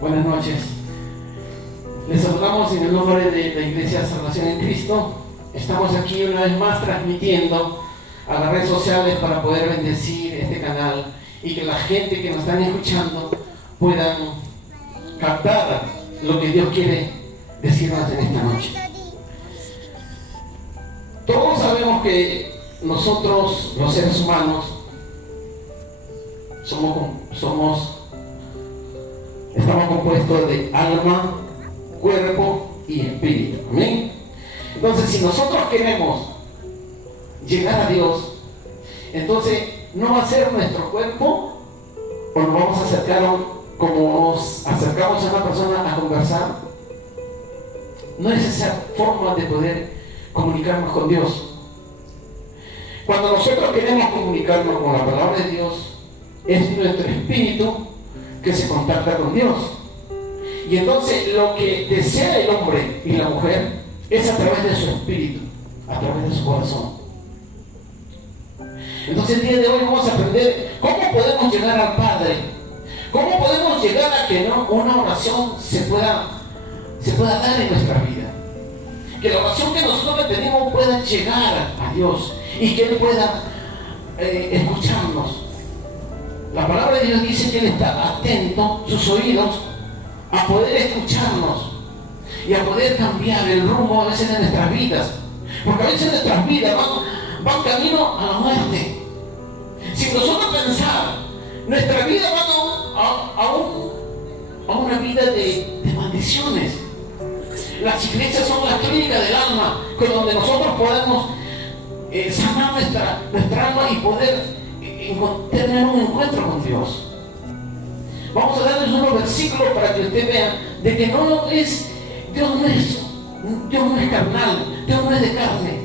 Buenas noches. Les saludamos en el nombre de la Iglesia Salvación en Cristo. Estamos aquí una vez más transmitiendo a las redes sociales para poder bendecir este canal y que la gente que nos están escuchando puedan captar lo que Dios quiere decirnos en esta noche. Todos sabemos que nosotros, los seres humanos, estamos compuestos de alma, cuerpo y espíritu. ¿Amén? Entonces, si nosotros queremos llegar a Dios, entonces no va a ser nuestro cuerpo o nos vamos a acercar como nos acercamos a una persona a conversar. No es esa forma de poder comunicarnos con Dios. Cuando nosotros queremos comunicarnos con la palabra de Dios, es nuestro espíritu que se contacta con Dios. Y entonces lo que desea el hombre y la mujer es a través de su espíritu, a través de su corazón. Entonces el día de hoy vamos a aprender cómo podemos llegar al Padre, cómo podemos llegar a que una oración se pueda dar en nuestra vida, que la oración que nosotros le pedimos pueda llegar a Dios y que Él pueda escucharnos. La palabra de Dios dice que Él está atento, sus oídos, a poder escucharnos y a poder cambiar el rumbo a veces de nuestras vidas, porque a veces nuestras vidas van camino a la muerte. Si nosotros pensamos, nuestra vida va a una vida de maldiciones. Las iglesias son las clínicas del alma, con donde nosotros podemos sanar nuestra alma y poder tener un encuentro con Dios. Vamos a darles unos versículos para que usted vea de que Dios no es carnal, Dios no es de carne.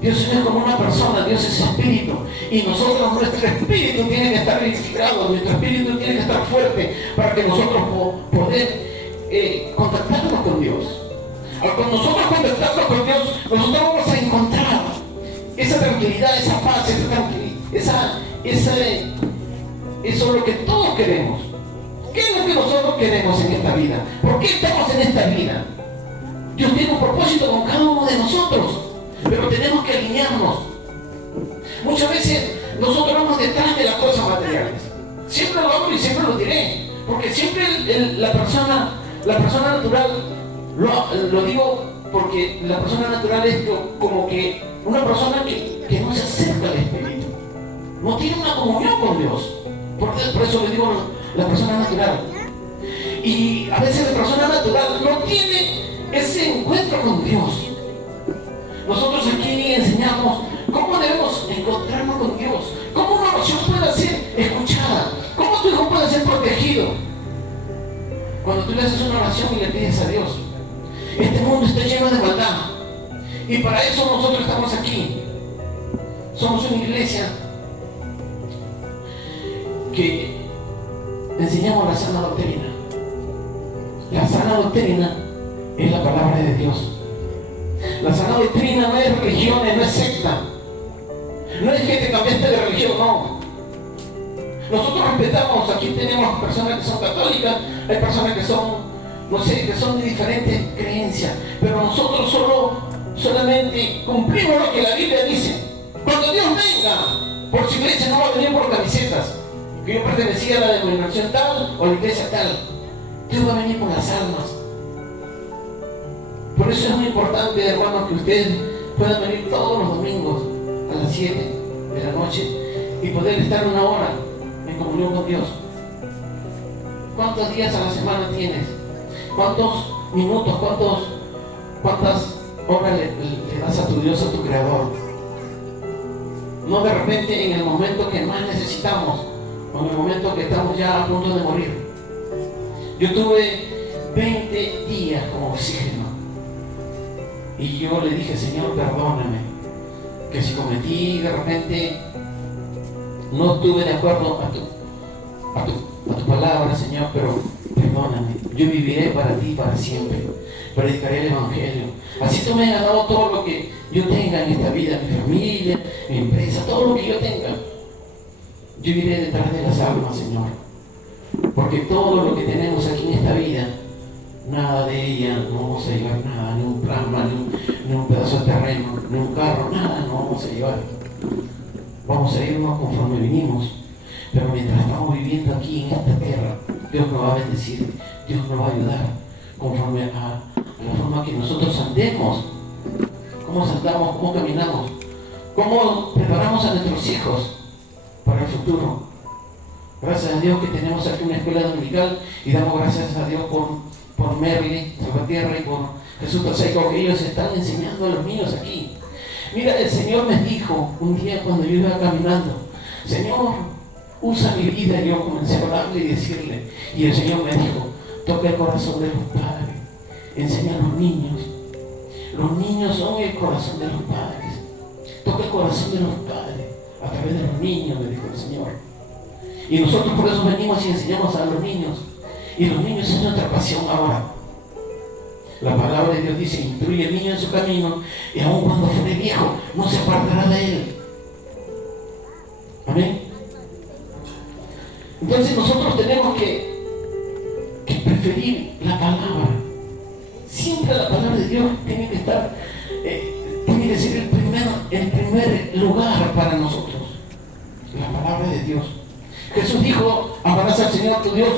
Dios no es como una persona, Dios es espíritu. Y nosotros, nuestro espíritu tiene que estar vivificado, nuestro espíritu tiene que estar fuerte para que nosotros poder contactarnos con Dios. Cuando nosotros contactamos con Dios, nosotros vamos a encontrar esa tranquilidad, esa paz, eso es lo que todos queremos. ¿Qué es lo que nosotros queremos en esta vida? ¿Por qué estamos en esta vida? Dios tiene un propósito con cada uno de nosotros, pero tenemos que alinearnos. Muchas veces nosotros vamos detrás de las cosas materiales. Siempre lo hago y siempre lo diré, porque siempre la persona natural, lo digo porque la persona natural es como que una persona que no se acerca al Espíritu, no tiene una comunión con Dios. Por eso le digo la persona natural. Y a veces la persona natural no tiene ese encuentro con Dios. Nosotros aquí enseñamos cómo debemos encontrarnos con Dios, cómo una oración puede ser escuchada, cómo tu hijo puede ser protegido. Cuando tú le haces una oración y le pides a Dios, este mundo está lleno de maldad. Y para eso nosotros estamos aquí. Somos una iglesia que enseñamos la sana doctrina. La sana doctrina es la palabra de Dios. La sana doctrina no es religión, no es secta. No es que te cambiaste de religión, no. Nosotros respetamos, aquí tenemos personas que son católicas, hay personas que son, que son de diferentes creencias, pero nosotros solamente cumplimos lo que la Biblia dice. Cuando Dios venga por su iglesia, no va a venir por camisetas, que yo pertenecía a la denominación tal o a la iglesia tal. Dios va a venir por las almas. Por eso es muy importante, hermanos, que ustedes puedan venir todos los domingos a las 7 de la noche y poder estar una hora en comunión con Dios. ¿Cuántos días a la semana tienes? ¿Cuántos minutos, cuántas horas le das a tu Dios, a tu Creador? No de repente en el momento que más necesitamos o en el momento que estamos ya a punto de morir. Yo tuve 20 días como oxígeno y yo le dije: Señor, perdóname, que si cometí de repente, no estuve de acuerdo a tu palabra, Señor, pero perdóname. Yo viviré para ti para siempre, predicaré el Evangelio. Así tú me has dado todo lo que yo tenga en esta vida, mi familia, mi empresa, todo lo que yo tenga. Yo iré detrás de las almas, Señor, porque todo lo que tenemos aquí en esta nada de ella, no vamos a llevar nada, ni un plasma, ni un pedazo de terreno, ni un carro, nada, no vamos a llevar. Vamos a irnos conforme vinimos, pero mientras estamos viviendo aquí en esta tierra, Dios nos va a bendecir, Dios nos va a ayudar, conforme a la forma que nosotros andemos, cómo saltamos, cómo caminamos, cómo preparamos a nuestros hijos para el futuro. Gracias a Dios que tenemos aquí una escuela dominical y damos gracias a Dios por Merly Salvatierra y por Jesús Toseico, que ellos están enseñando a los niños aquí. Mira, el Señor me dijo un día cuando yo iba caminando, Señor, usa mi vida. Y yo comencé a orarle y decirle, y el Señor me dijo, toca el corazón de los padres, enseña a los niños. Los niños son el corazón de los padres. Toca el corazón de los padres a través de los niños, me dijo el Señor. Y nosotros por eso venimos y enseñamos a los niños. Y los niños es nuestra pasión ahora. La palabra de Dios dice, instruye al niño en su camino, y aun cuando fuere viejo, no se apartará de él. Amén. Entonces nosotros tenemos que preferir la palabra. Siempre la palabra de Dios tiene que estar, tiene que ser el primer lugar para nosotros. La palabra de Dios. Jesús dijo, amarás al Señor tu Dios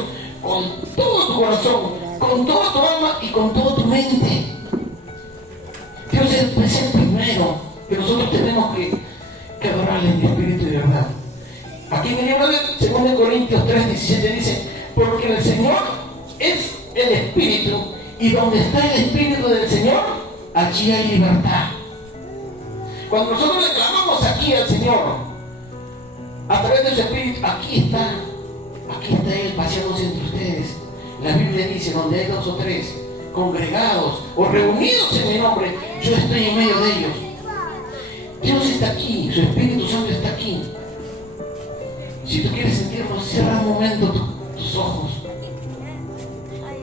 con todo tu corazón, con toda tu alma y con toda tu mente. Dios es el primero que nosotros tenemos que adorarle en espíritu y verdad. Aquí en el libro de 2 Corintios 3:17 dice, porque el Señor es el Espíritu, y donde está el Espíritu del Señor, allí hay libertad. Cuando nosotros le clamamos aquí al Señor, a través de su Espíritu, aquí está Él paseándose entre ustedes. La Biblia dice, donde hay 2 o 3 congregados o reunidos en mi nombre, yo estoy en medio de ellos. Dios está aquí, su Espíritu Santo está aquí. Si tú quieres sentirlo, cierra un momento tus ojos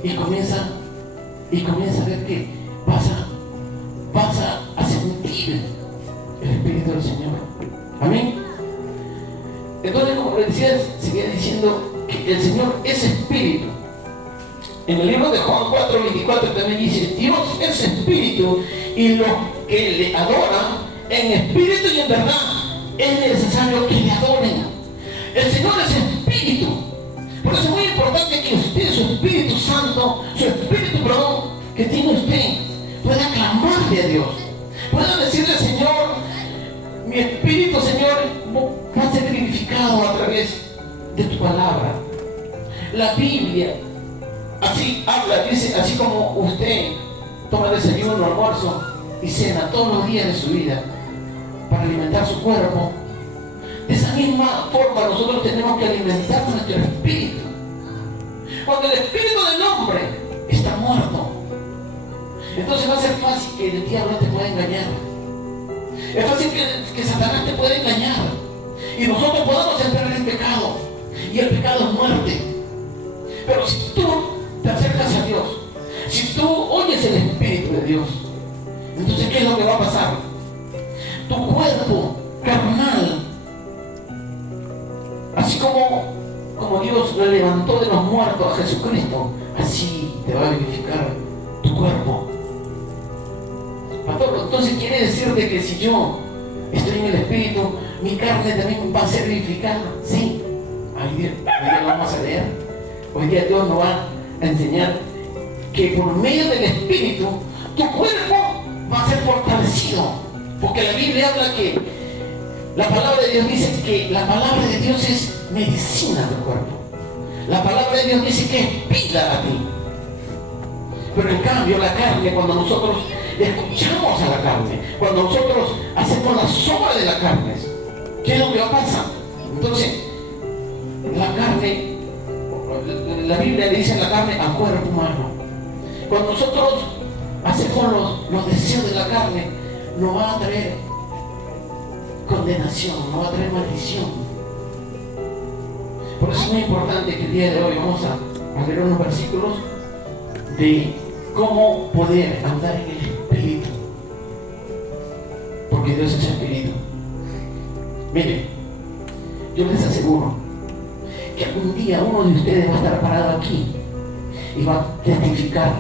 y comienza a ver que vas a sentir el Espíritu del Señor. Amén. Entonces, como le decía, seguía diciendo que el Señor es Espíritu. En el libro de Juan 4:24 también dice, Dios es Espíritu, y los que le adoran en espíritu y en verdad, es necesario que le adoren. El Señor es Espíritu. Por eso es muy importante que usted, su Espíritu Santo, que tiene usted, pueda clamarle a Dios. Pueda decirle, Señor, mi espíritu, Señor, va a ser vivificado a través de tu palabra. La Biblia así habla, dice, así como usted toma desayuno, almuerzo y cena todos los días de su vida para alimentar su cuerpo, de esa misma forma nosotros tenemos que alimentar nuestro espíritu. Cuando el espíritu del hombre está muerto, entonces va a ser fácil que el diablo te pueda engañar. Es fácil que Satanás te pueda engañar y nosotros podamos entrar en pecado, y el pecado es muerte. Pero si tú te acercas a Dios, si tú oyes el Espíritu de Dios, entonces ¿qué es lo que va a pasar? Tu cuerpo carnal, así como Dios le levantó de los muertos a Jesucristo, así te va a vivificar tu cuerpo. Pastor, entonces quiere decir de que si yo estoy en el Espíritu, mi carne también va a ser vivificada. Sí, hoy día lo vamos a leer. Hoy día Dios nos va a enseñar que por medio del Espíritu tu cuerpo va a ser fortalecido, porque la Biblia habla que la palabra de Dios dice que la palabra de Dios es medicina del cuerpo. La palabra de Dios dice que es vida a ti. Pero en cambio la carne, cuando nosotros escuchamos a la carne, cuando nosotros hacemos la sombra de la carne, ¿qué es lo que va a pasar? Entonces, la carne, la Biblia le dice a la carne al cuerpo humano. Cuando nosotros hacemos los deseos de la carne, nos va a traer condenación, nos va a traer maldición. Por eso es muy importante que el día de hoy vamos a leer unos versículos de cómo poder andar en el Espíritu, porque Dios es Espíritu. Miren, yo les aseguro que algún día uno de ustedes va a estar parado aquí y va a testificar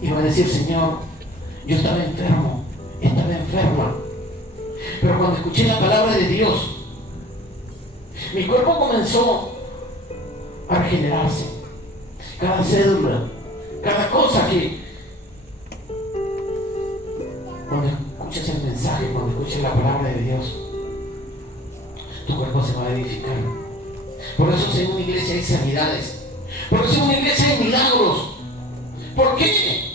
y va a decir, Señor, yo estaba enfermo, estaba enferma, pero cuando escuché la palabra de Dios, mi cuerpo comenzó a regenerarse. Cada cédula, cada cosa que, cuando escuchas el mensaje, cuando escuchas la palabra de Dios, tu cuerpo se va a edificar. Por eso en una iglesia hay sanidades. Por eso en una iglesia hay milagros. ¿Por qué?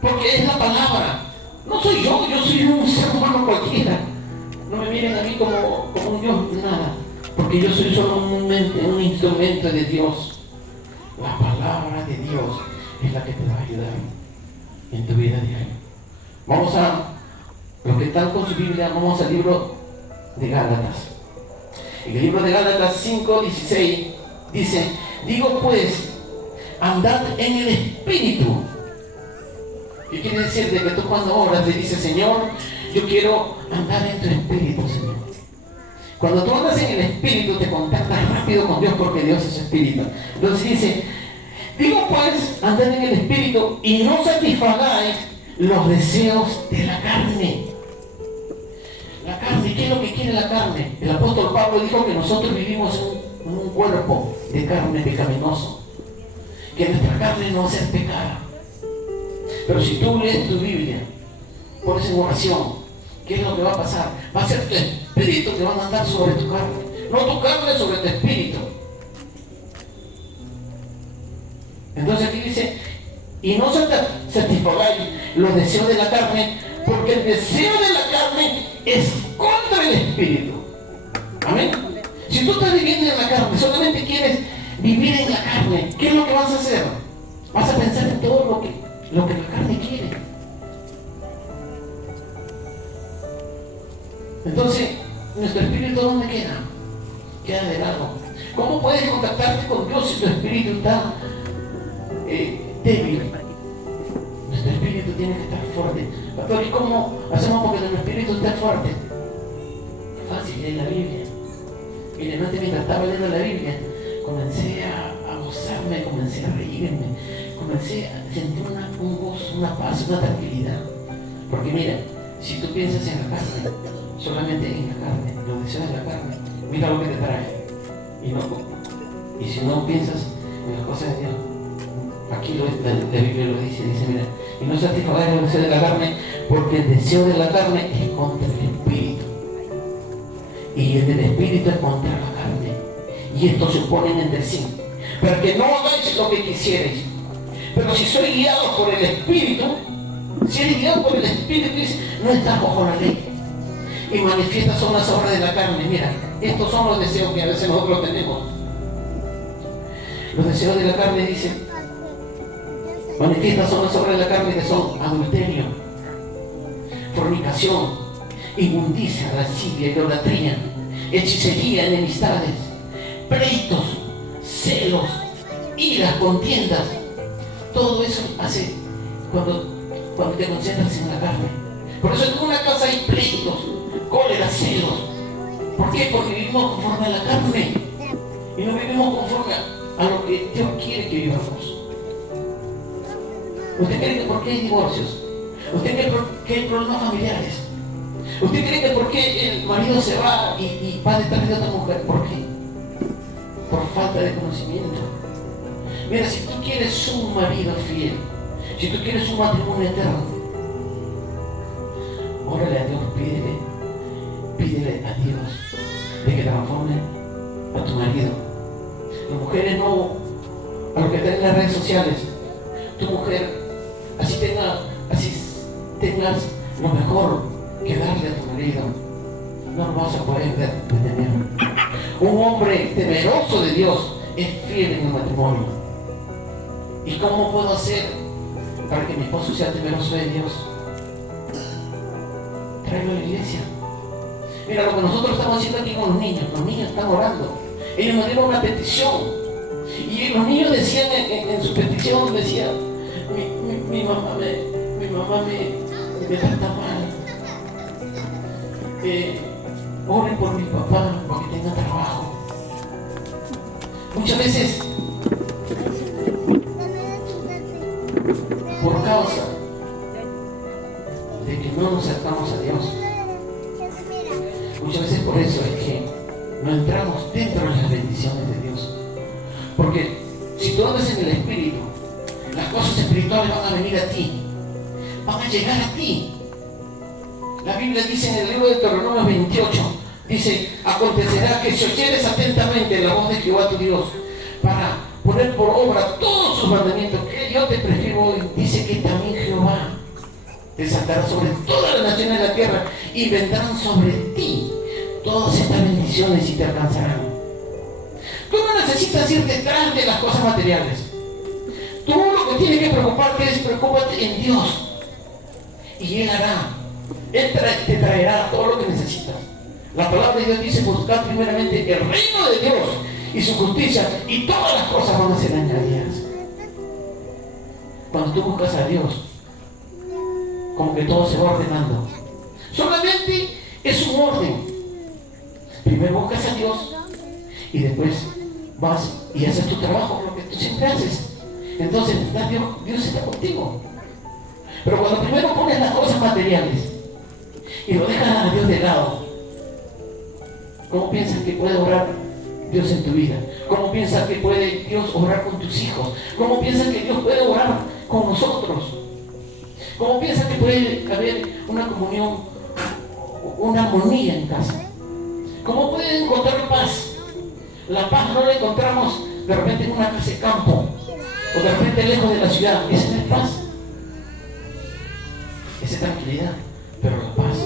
Porque es la palabra. No soy yo soy un ser humano cualquiera. No me miren a mí como un Dios, nada. Porque yo soy solamente un instrumento de Dios. La palabra de Dios es la que te va a ayudar en tu vida diaria. Vamos a, los que están con su Biblia, vamos al libro de Gálatas. En el libro de Gálatas 5:16 dice, digo pues, andad en el Espíritu. ¿Qué quiere decir? De que tú cuando oras te dices, Señor, yo quiero andar en tu Espíritu, Señor. Cuando tú andas en el Espíritu te contactas rápido con Dios porque Dios es Espíritu. Entonces dice, digo pues, andad en el Espíritu y no satisfagáis los deseos de la carne. La carne, ¿qué es lo que quiere la carne? El apóstol Pablo dijo que nosotros vivimos en un cuerpo de carne pecaminoso, que nuestra carne no va a ser pecada. Pero si tú lees tu Biblia, pones en oración, ¿qué es lo que va a pasar? Va a ser tu espíritu que va a mandar sobre tu carne, no tu carne sobre tu espíritu. Entonces aquí dice, y no satisfagáis los deseos de la carne, porque el deseo de la carne es contra el espíritu. Amén. Si tú estás viviendo en la carne, solamente quieres vivir en la carne, ¿qué es lo que vas a hacer? Vas a pensar en todo lo que la carne quiere. Entonces, nuestro espíritu, ¿dónde queda? Queda de lado. ¿Cómo puedes contactarte con Dios si tu espíritu está débil? Nuestro espíritu tiene que estar fuerte. Pastor, ¿y cómo hacemos porque nuestro espíritu esté fuerte? Fácil, leer la Biblia. Mire, no mientras estaba leyendo la Biblia, comencé a gozarme, comencé a reírme, comencé a sentir un gozo, una paz, una tranquilidad. Porque mira, si tú piensas en la carne, solamente en la carne, los deseos de la carne, mira lo que te trae. Y si no piensas en las cosas de Dios, aquí la Biblia lo dice, mira, y no satisfagáis el deseo de la carne, porque el deseo de la carne es contra el espíritu, y el del espíritu es contra la carne, y estos se oponen entre sí, para que no hagáis lo que quisierais. Pero si sois guiados por el espíritu, si eres guiado por el espíritu, dice, no estás bajo la ley. Y manifiestas son las obras de la carne. Mira, estos son los deseos que a veces nosotros tenemos. Los deseos de la carne, dice, manifiestas son las obras de la carne, que son adulterio, fornicación, inmundicia, lascivia, idolatría, hechicería, enemistades, pleitos, celos, iras, contiendas. Todo eso hace cuando te concentras en la carne. Por eso en una casa hay pleitos, cólera, celos. ¿Por qué? Porque vivimos conforme a la carne y no vivimos conforme a lo que Dios quiere que vivamos. ¿Usted cree que por qué hay divorcios? ¿Usted cree que hay problemas familiares? ¿Usted cree que por qué el marido se va y va detrás de otra mujer? ¿Por qué? Por falta de conocimiento. Mira, si tú quieres un marido fiel, si tú quieres un matrimonio eterno, órale a Dios, pídele a Dios de que transforme a tu marido. Las mujeres no, a los que están en las redes sociales, tu mujer, así tengas lo mejor que darle a tu marido, no lo vas a poder detener. Un hombre temeroso de Dios es fiel en el matrimonio. ¿Y cómo puedo hacer para que mi esposo sea temeroso de Dios? Tráelo a la iglesia. Mira lo que nosotros estamos haciendo aquí con los niños están orando. Ellos nos dieron una petición. Y los niños decían en su petición, decían, mi mamá me trata mal. Oren por mi papá para que tenga trabajo. Muchas veces, por causa de que no nos acercamos a Dios. Muchas veces por eso es que no entramos dentro de las bendiciones de Dios. Porque si tú andas en el Espíritu, las cosas espirituales van a venir a ti, van a llegar a ti. La Biblia dice en el libro de Deuteronomio 28, dice: acontecerá que si oyeres atentamente la voz de Jehová tu Dios, para poner por obra todos sus mandamientos que yo te prescribo hoy, dice que también Jehová te saltará sobre todas las naciones de la tierra y vendrán sobre ti todas estas bendiciones y te alcanzarán. Tú no necesitas ir detrás de las cosas materiales. Tú lo que tienes que preocuparte es preocúpate en Dios. Y Él hará. Él te traerá todo lo que necesitas. La palabra de Dios dice: buscar primeramente el reino de Dios y su justicia, y todas las cosas van a ser añadidas. Cuando tú buscas a Dios, como que todo se va ordenando. Solamente es un orden. Primero buscas a Dios y después vas y haces tu trabajo, lo que tú siempre haces. Entonces Dios está contigo. Pero cuando primero pones las cosas materiales y lo dejas a Dios de lado, ¿cómo piensas que puede obrar Dios en tu vida? ¿Cómo piensas que puede Dios obrar con tus hijos? ¿Cómo piensas que Dios puede obrar con nosotros? ¿Cómo piensas que puede haber una comunión, una armonía en casa? ¿Cómo puedes encontrar paz? La paz no la encontramos de repente en una casa de campo o de repente lejos de la ciudad. Esa no es paz. Esa es tranquilidad. Pero la paz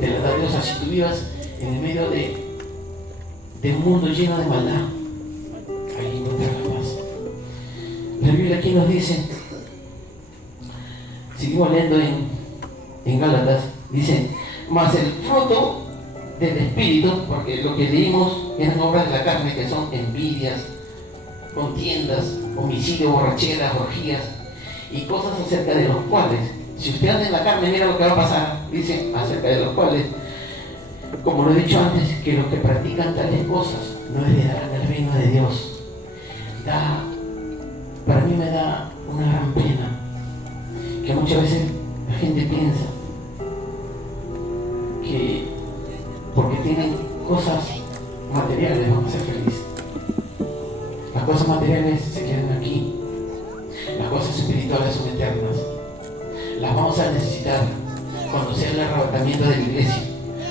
te la da Dios así tú vivas en el medio de un mundo lleno de maldad. Ahí encontrar la paz. La Biblia aquí nos dice, seguimos leyendo en Gálatas, dice: mas el fruto del Espíritu, porque lo que leímos eran obras de la carne, que son envidias, contiendas, homicidio, borracheras, orgías y cosas acerca de los cuales, si usted anda en la carne, mira lo que va a pasar. Dice: acerca de los cuales, como lo he dicho antes, que los que practican tales cosas no heredarán el reino de Dios. Para mí me da una gran pena que muchas veces la gente piensa que porque tienen cosas materiales van a ser felices. Las cosas materiales se quedan aquí. Las cosas espirituales son eternas. Las vamos a necesitar cuando sea el arrebatamiento de la iglesia,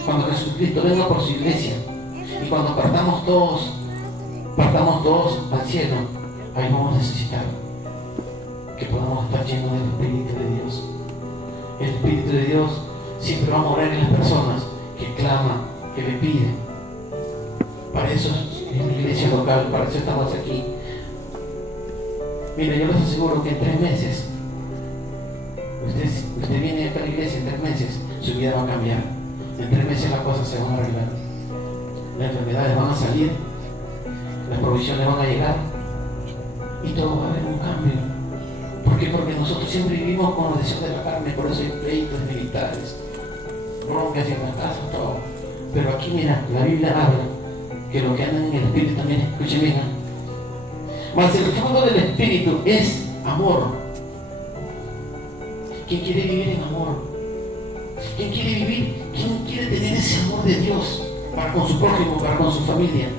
cuando Jesucristo venga por su iglesia y cuando partamos todos al cielo. Ahí vamos a necesitar que podamos estar llenos del Espíritu de Dios. El Espíritu de Dios siempre va a morar en las personas que claman, que le piden. Para eso es la iglesia local, para eso estamos aquí. Mira, yo les aseguro que en 3 meses, usted viene acá a la iglesia, en 3 meses su vida va a cambiar. En 3 meses las cosas se van a arreglar. Las enfermedades van a salir, las provisiones van a llegar y todo va a haber un cambio. ¿Por qué? Porque nosotros siempre vivimos con los deseos de la carne, por eso hay pleitos militares, broncas en las casas, todo. Pero aquí mira, la Biblia habla que lo que andan en el Espíritu también, escuchen bien. Mas el fruto del Espíritu es amor. ¿Quién quiere vivir en amor? ¿Quién quiere tener ese amor de Dios para con su prójimo, para con su familia?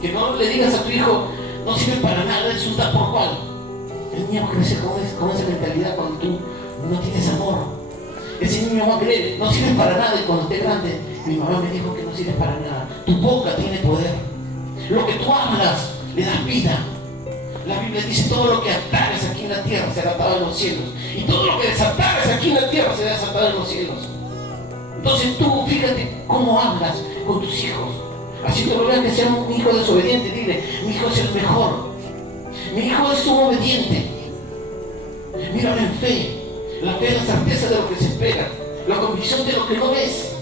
Que no le digas a tu hijo: no sirve para nada, es un tal por cual. El niño crece con esa mentalidad cuando tú no tienes amor. Ese niño va a creer: no sirve para nada, y cuando esté grande, mi mamá me dijo que no sirve para nada. Tu boca tiene poder. Lo que tú hablas le das vida. La Biblia dice: todo lo que atares aquí en la tierra será atado en los cielos, y todo lo que desatares aquí en la tierra será desatado en los cielos. Entonces tú fíjate cómo hablas con tus hijos. Así que lo vean que sea un hijo desobediente, dile: mi hijo es el mejor, mi hijo es un obediente. Míralo en fe. La fe es la certeza de lo que se espera, la convicción de lo que no ves.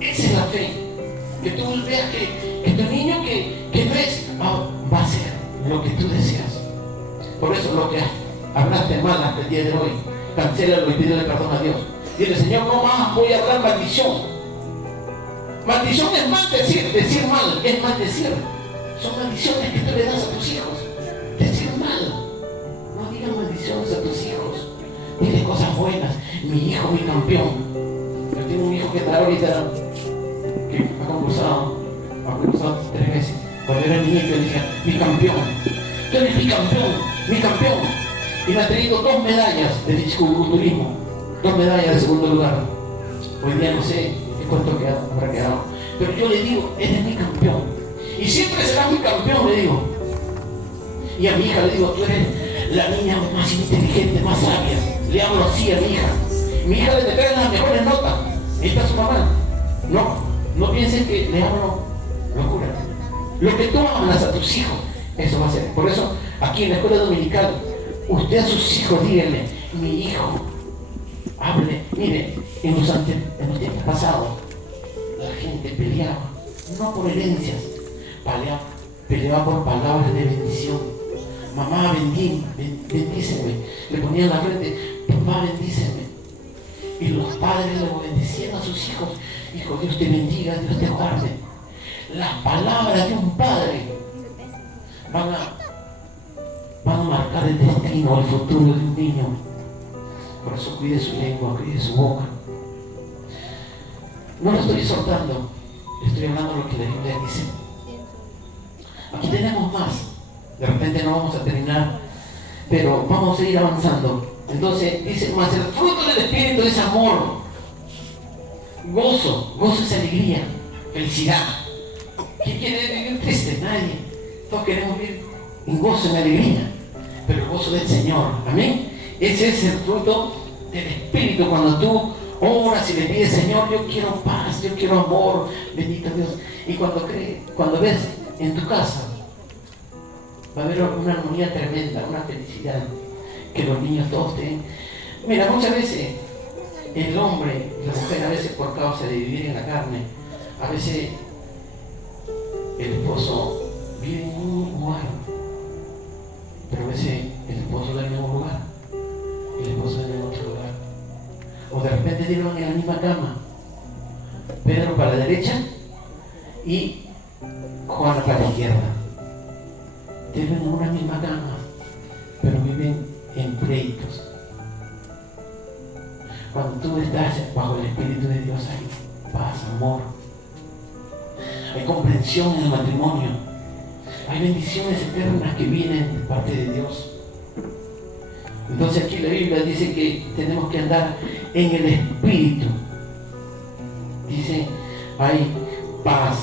Esa es la fe. Que tú veas que tu niño que ves va a hacer lo que tú deseas. Por eso lo que hablaste mal hasta el día de hoy, cancélalo y pídele perdón a Dios. Dile: Señor, no más voy a hablar maldición. Maldición es maldecir, decir mal es maldecir. Son maldiciones que tú le das a tus hijos. Decir mal. No digas maldiciones a tus hijos. mi campeón. Yo tengo un hijo que está ahorita, que ha concursado 3 veces. Cuando era niño yo decía, mi campeón, tú eres mi campeón, mi campeón. Y me ha traído 2 medallas de fisiculturismo, 2 medallas de segundo lugar. Hoy día no sé en cuánto habrá quedado, pero yo le digo, eres mi campeón. Y siempre serás mi campeón, le digo. Y a mi hija le digo, tú eres la niña más inteligente, más sabia. Le hablo así a mi hija. Mi hija le trae las mejores notas. Ahí está su mamá. No piensen que le hablo locura. Lo que tú hablas a tus hijos, eso va a ser. Por eso, aquí en la escuela dominical, usted a sus hijos díganle, mi hijo, hable. Mire, en los tiempos pasados, la gente peleaba, no por herencias, peleaba por palabras de bendición. Mamá, bendíceme. Le ponían la frente, papá, bendíceme. Y los padres lo bendecían a sus hijos. Hijo, Dios te bendiga, Dios te guarde. Las palabras de un padre van a marcar el destino, el futuro de un niño. Por eso cuide su lengua, cuide su boca. No lo estoy soltando, estoy hablando de lo que la Biblia dice. Aquí tenemos más. De repente no vamos a terminar, pero vamos a ir avanzando. Entonces dice, más el fruto del Espíritu es amor, gozo es alegría, felicidad. ¿Quién quiere vivir triste? Nadie. Todos queremos vivir en gozo, en alegría, pero el gozo del Señor. Amén. Ese es el fruto del Espíritu. Cuando tú oras y le pides, Señor, yo quiero paz, yo quiero amor, bendito Dios. Y cuando ves en tu casa, va a haber una armonía tremenda, una felicidad, que los niños todos tienen. Mira, muchas veces el hombre y la mujer, a veces por causa de vivir en la carne, a veces el esposo vive en un lugar, pero a veces el esposo duerme en un lugar y el esposo duerme en otro lugar. O de repente duermen en la misma cama, Pedro para la derecha y Juana para la izquierda. Duermen en una misma cama, pero viven en pleitos. Cuando tú estás bajo el Espíritu de Dios, hay paz, amor, hay comprensión en el matrimonio, hay bendiciones eternas que vienen de parte de Dios. Entonces aquí la Biblia dice que tenemos que andar en el Espíritu. Dice, hay paz,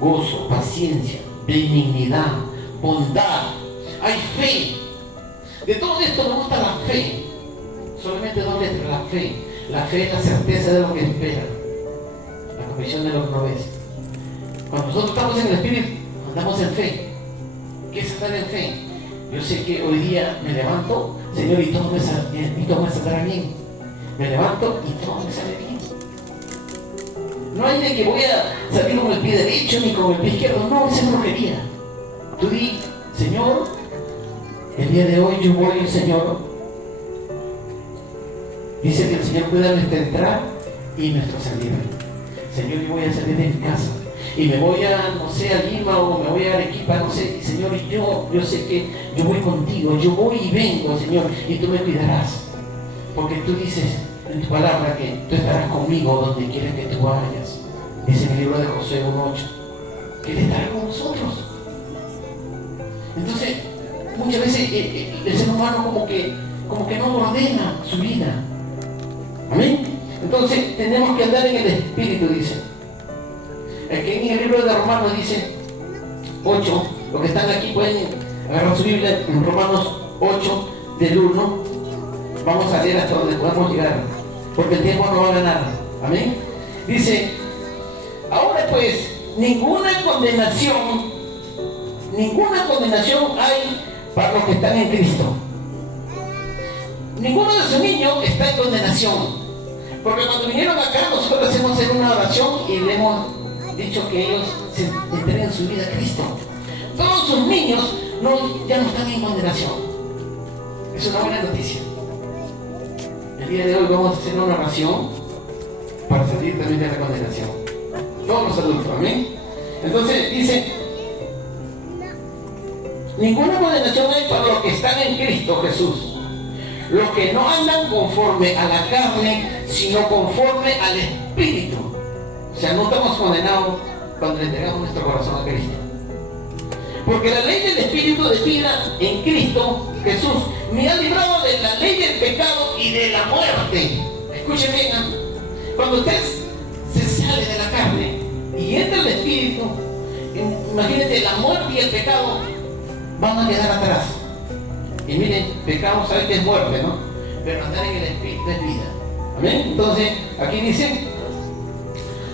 gozo, paciencia, benignidad, bondad, hay fe. De todo esto me gusta la fe. Solamente 2 letras, la fe. La fe es la certeza de lo que espera, la convicción de lo que no ves. Cuando nosotros estamos en el Espíritu, andamos en fe. ¿Qué es andar en fe? Yo sé que hoy día me levanto, Señor, y todo me saldrá bien. Me levanto y todo me sale bien. No hay de que voy a salir con el pie derecho ni con el pie izquierdo. No, esa es brujería. Tú di, Señor, el día de hoy yo voy, Señor. Dice que el Señor cuida nuestra entrada y nuestro salir. Señor, yo voy a salir de mi casa y me voy a, no sé, a Lima o me voy a Arequipa, no sé. Y Señor, yo sé que yo voy contigo, yo voy y vengo, Señor, y tú me cuidarás. Porque tú dices en tu palabra que tú estarás conmigo donde quiera que tú vayas. Dice en el libro de Josué 1:8, que Él estará con nosotros. Entonces, muchas veces el ser humano como que no ordena su vida. Amén. Entonces tenemos que andar en el Espíritu, dice. Aquí en el libro de Romanos dice 8, los que están aquí pueden agarrar su Biblia en Romanos 8 del 1. Vamos a leer hasta donde podamos llegar, porque el tiempo no va a ganar. Amén. Dice, ahora pues, ninguna condenación hay para los que están en Cristo. Ninguno de sus niños está en condenación. Porque cuando vinieron acá, nosotros hemos hecho una oración y le hemos dicho que ellos se entreguen su vida a Cristo. Todos sus niños ya no están en condenación. Es una buena noticia. El día de hoy vamos a hacer una oración para salir también de la condenación. Todos los adultos, amén. Entonces dice, ninguna condenación hay para los que están en Cristo Jesús. los que no andan conforme a la carne, sino conforme al Espíritu. O sea, no estamos condenados cuando le entregamos nuestro corazón a Cristo. Porque la ley del Espíritu de vida en Cristo Jesús me ha librado de la ley del pecado y de la muerte. Escuchen bien, ¿no? Cuando usted se sale de la carne y entra el Espíritu, imagínate, la muerte y el pecado van a quedar atrás. Y miren, pecado sabe que es muerte, ¿no? Pero andar en el Espíritu es vida. ¿Amén? Entonces, aquí dice,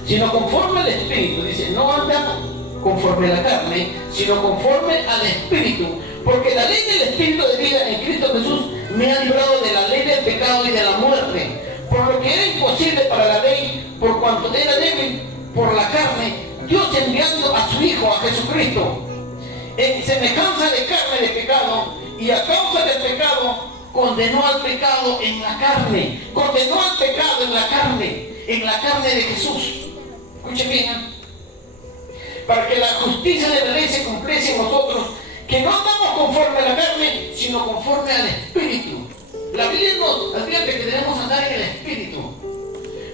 sino conforme al Espíritu, dice, no anda conforme a la carne, sino conforme al Espíritu, porque la ley del Espíritu de vida en Cristo Jesús me ha librado de la ley del pecado y de la muerte, por lo que era imposible para la ley, por cuanto era débil por la carne, Dios enviando a su Hijo, a Jesucristo, en semejanza de carne de pecado, y a causa del pecado, condenó al pecado en la carne, condenó al pecado en la carne de Jesús. Escuchen bien, ¿eh? Para que la justicia de la ley se cumpliese en nosotros, que no andamos conforme a la carne, sino conforme al Espíritu. La Biblia nos advierte que debemos andar en el Espíritu,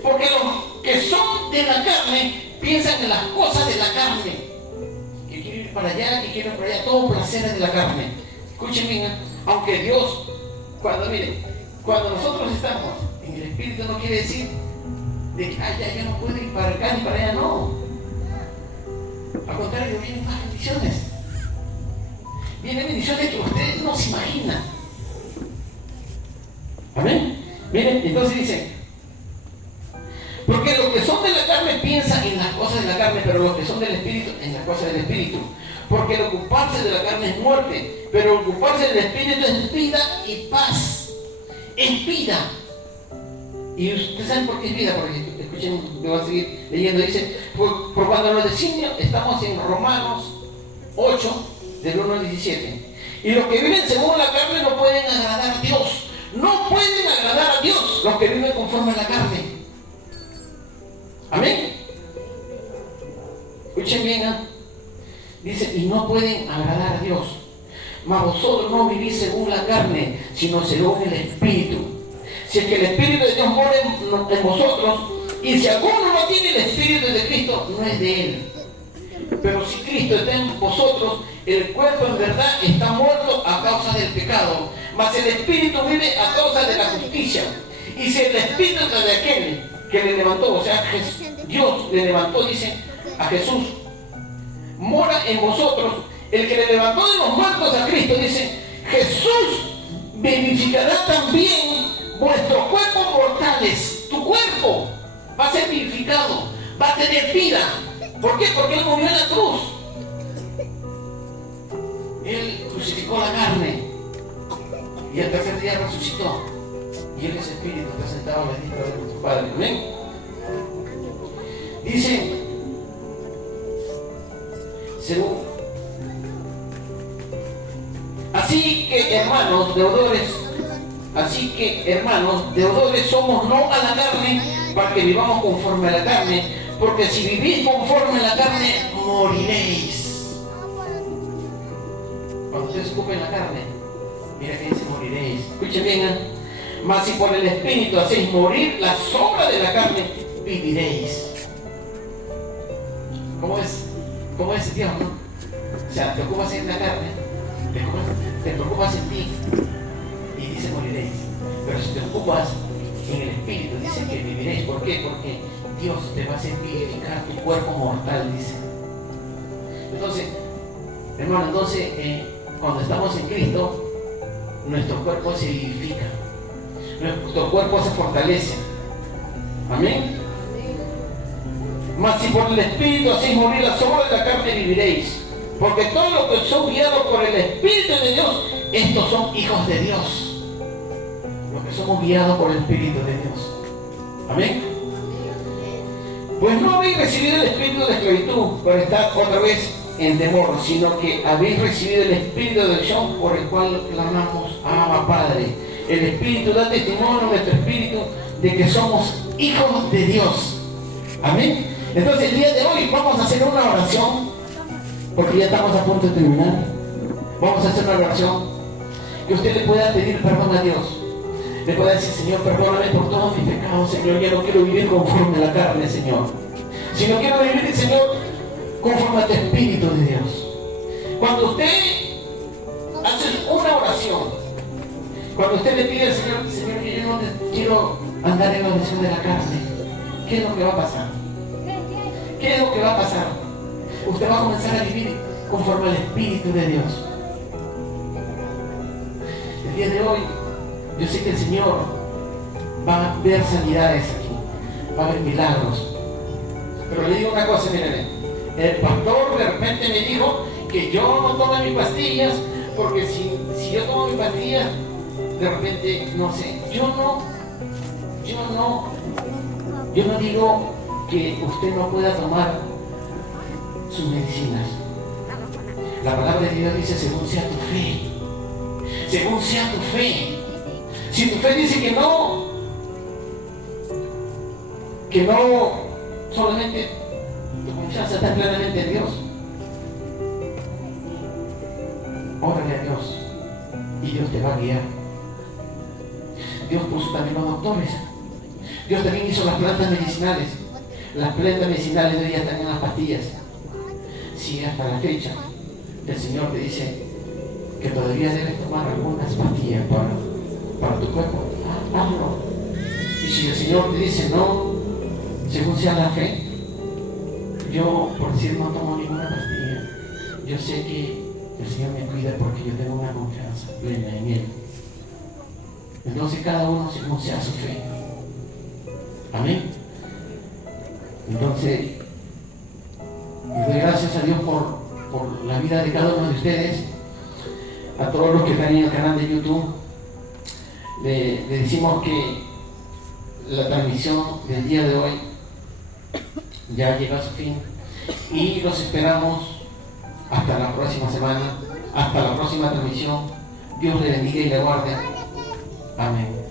porque los que son de la carne piensan en las cosas de la carne, que quiero ir para allá, que quiero ir para allá, todo placeres de la carne. Escuchen bien, ¿eh? Aunque Dios, cuando nosotros estamos en el Espíritu, no quiere decir de que ya yo no puedo ir para acá ni para allá, no. Al contrario, vienen más bendiciones. Vienen bendiciones que ustedes no se imaginan. Amén. Miren, entonces dice, porque los que son de la carne piensan en las cosas de la carne, pero los que son del Espíritu, en las cosas del Espíritu. Porque el ocuparse de la carne es muerte, pero el ocuparse del Espíritu es vida y paz. Es vida. Y ustedes saben por qué es vida, porque escuchen, me voy a seguir leyendo. Dice, por cuando nos decimos, estamos en Romanos 8, del 1 al 17. Y los que viven según la carne no pueden agradar a Dios. No pueden agradar a Dios los que viven conforme a la carne. Amén. Escuchen bien, ¿eh? Dice, y no pueden agradar a Dios. Mas vosotros no vivís según la carne, sino según el Espíritu. Si es que el Espíritu de Dios mora en vosotros, y si alguno no tiene el Espíritu de Cristo, no es de él. Pero si Cristo está en vosotros, el cuerpo en verdad está muerto a causa del pecado, mas el Espíritu vive a causa de la justicia. Y si el Espíritu de aquel que le levantó, o sea, Dios le levantó, dice, a Jesús, mora en vosotros, el que le levantó de los muertos a Cristo, dice, Jesús vivificará también vuestros cuerpos mortales. Tu cuerpo va a ser vivificado, va a tener vida. ¿Por qué? Porque Él murió en la cruz. Él crucificó la carne y al tercer día resucitó. Y Él es Espíritu, está sentado a la diestra de nuestro Padre. ¿Amén? Dice, según, así que hermanos deudores somos no a la carne, para que vivamos conforme a la carne, porque si vivís conforme a la carne, moriréis. Cuando ustedes ocupen la carne, mira que dice moriréis. Escuchen bien, ¿eh? Mas si por el Espíritu hacéis morir las obras de la carne, viviréis. ¿Cómo es Dios, no? O sea, te ocupas en la carne, te preocupas en ti, y dice moriréis. Pero si te ocupas en el Espíritu, dice que viviréis. ¿Por qué? Porque Dios te va a hacer vivificar tu cuerpo mortal, dice. Entonces, hermano, cuando estamos en Cristo, nuestro cuerpo se vivifica, nuestro cuerpo se fortalece. Amén. Mas si por el Espíritu hacéis morir las obras de la carne, viviréis. Porque todos los que son guiados por el Espíritu de Dios, estos son hijos de Dios. Los que somos guiados por el Espíritu de Dios. Amén. Pues no habéis recibido el espíritu de esclavitud para estar otra vez en temor, sino que habéis recibido el espíritu de adopción por el cual clamamos, Abba Padre. El Espíritu da testimonio a nuestro espíritu de que somos hijos de Dios. Amén. Entonces el día de hoy vamos a hacer una oración, porque ya estamos a punto de terminar. Vamos a hacer una oración que usted le pueda pedir perdón a Dios. Le pueda decir, Señor, perdóname por todos mis pecados, Señor. Ya no quiero vivir conforme a la carne, Señor. Sino quiero vivir, Señor, conforme a tu Espíritu de Dios. Cuando usted hace una oración, cuando usted le pide al Señor, Señor, yo no quiero andar en la oración de la carne, ¿qué es lo que va a pasar? ¿Qué es lo que va a pasar? Usted va a comenzar a vivir conforme al Espíritu de Dios. El día de hoy, yo sé que el Señor va a ver sanidades aquí, va a haber milagros. Pero le digo una cosa, miren, el pastor de repente me dijo que yo no tome mis pastillas, porque si yo tomo mis pastillas, de repente, no sé, yo no digo que usted no pueda tomar sus medicinas. La palabra de Dios dice, según sea tu fe. Según sea tu fe. Si tu fe dice que no solamente tu confianza está plenamente en Dios, órale a Dios y Dios te va a guiar. Dios puso también los doctores. Dios también hizo las plantas medicinales. Las plantas medicinales de hoy ya están en las pastillas. Si hasta la fecha el Señor te dice que todavía debes tomar algunas pastillas para tu cuerpo, hazlo. Y si el Señor te dice no, según sea la fe, yo por decir no tomo ninguna pastilla, yo sé que el Señor me cuida porque yo tengo una confianza plena en Él. Entonces cada uno según sea su fe. Amén. Entonces, le doy gracias a Dios por la vida de cada uno de ustedes. A todos los que están en el canal de YouTube, le decimos que la transmisión del día de hoy ya llega a su fin y los esperamos hasta la próxima semana, hasta la próxima transmisión. Dios le bendiga y le guarde. Amén.